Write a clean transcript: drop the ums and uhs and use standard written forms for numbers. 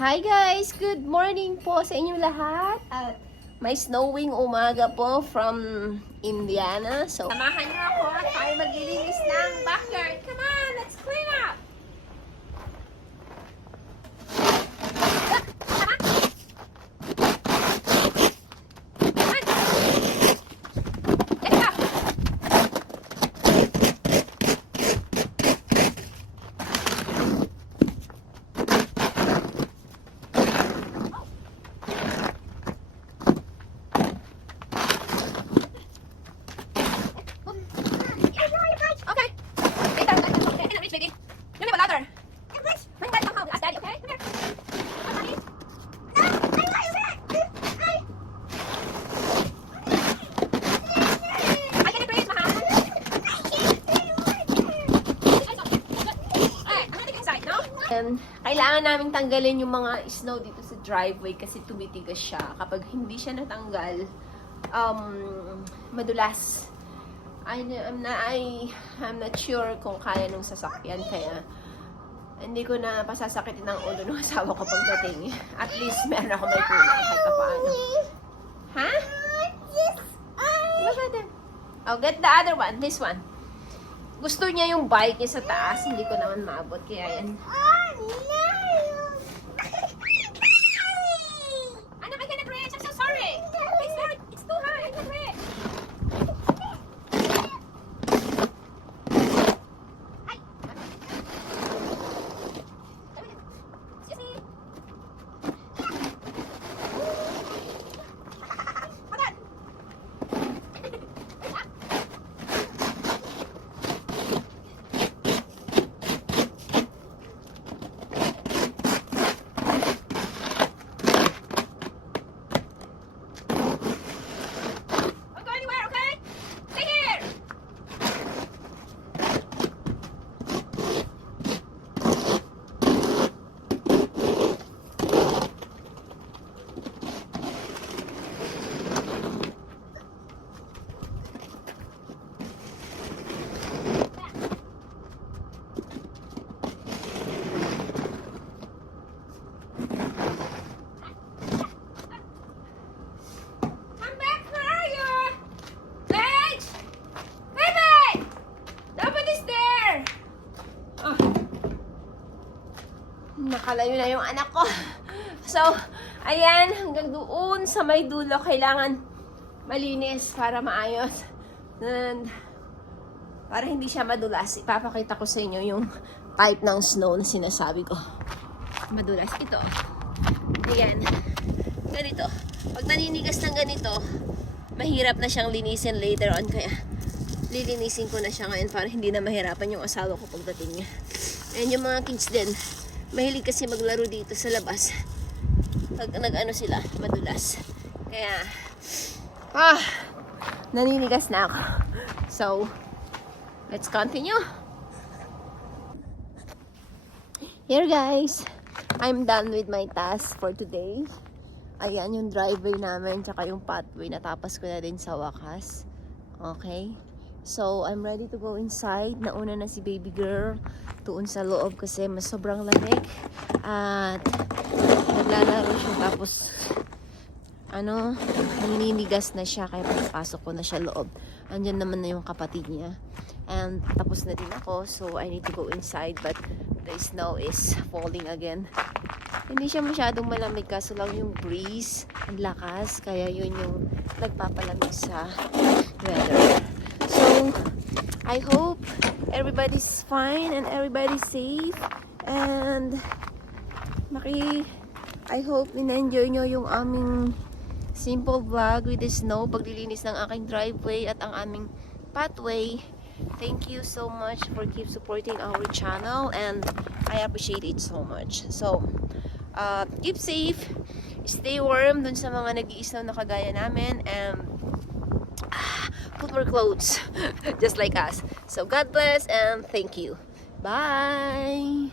Hi guys! Good morning po sa inyong lahat. At may snowing umaga po from Indiana. So, samahan niyo ako at tayo maglilinis ng backyard. Come on! Let's clean up! Kailangan namin tanggalin yung mga snow dito sa driveway kasi tumitigas siya. Kapag hindi siya natanggal, madulas. I'm not sure kung kaya nung sasakyan, kaya hindi ko na pasasakitin ng ulo ng asawa ko pagdating. At least meron ako may kulay kahit pa paano. Ha? Look at them. Oh, get the other one. This one. Gusto niya yung bike niya sa taas. Hindi ko naman maabot. Kaya yan. Anak, I cannot reach. I'm so sorry. It's too high. I can't reach. Ay. Excuse me. Hold on. Nakalayo na yung anak ko. So, ayan, hanggang doon sa may dulo, kailangan malinis para maayos. And, para hindi siya madulas, ipapakita ko sa inyo yung type ng snow na sinasabi ko. Madulas ito. Ayan. Ganito. Pag naninigas ng ganito, mahirap na siyang linisin later on. Kaya, lilinisin ko na siya ngayon para hindi na mahirapan yung asawa ko pagdating niya. And yung mga kids din, mahilig kasi maglaro dito sa labas. Pag nag-ano sila, madulas. Kaya, naninigas na ako. So, let's continue. Here guys, I'm done with my task for today. Ayan yung driveway namin, tsaka yung pathway. Natapos ko na din sa wakas. Okay? So, I'm ready to go inside. Nauna na si baby girl doon sa loob kasi mas sobrang lamig. At naglalaro siya tapos naninigas na siya kaya pagpasok ko na siya loob. Andyan naman na yung kapatid niya. And tapos na din ako, so I need to go inside, but the snow is falling again. Hindi siya masyadong malamig kaso lang yung breeze, ang lakas, kaya yun yung nagpapalamig sa weather. So, I hope everybody's fine and everybody's safe. And I hope in-enjoy nyo yung aming simple vlog with the snow, paglilinis ng aking driveway at ang aming pathway. Thank you so much for keep supporting our channel and I appreciate it so much. So, keep safe, stay warm dun sa mga nag-iisnaw na kagaya namin, and put more clothes just like us. So God bless and thank you. Bye.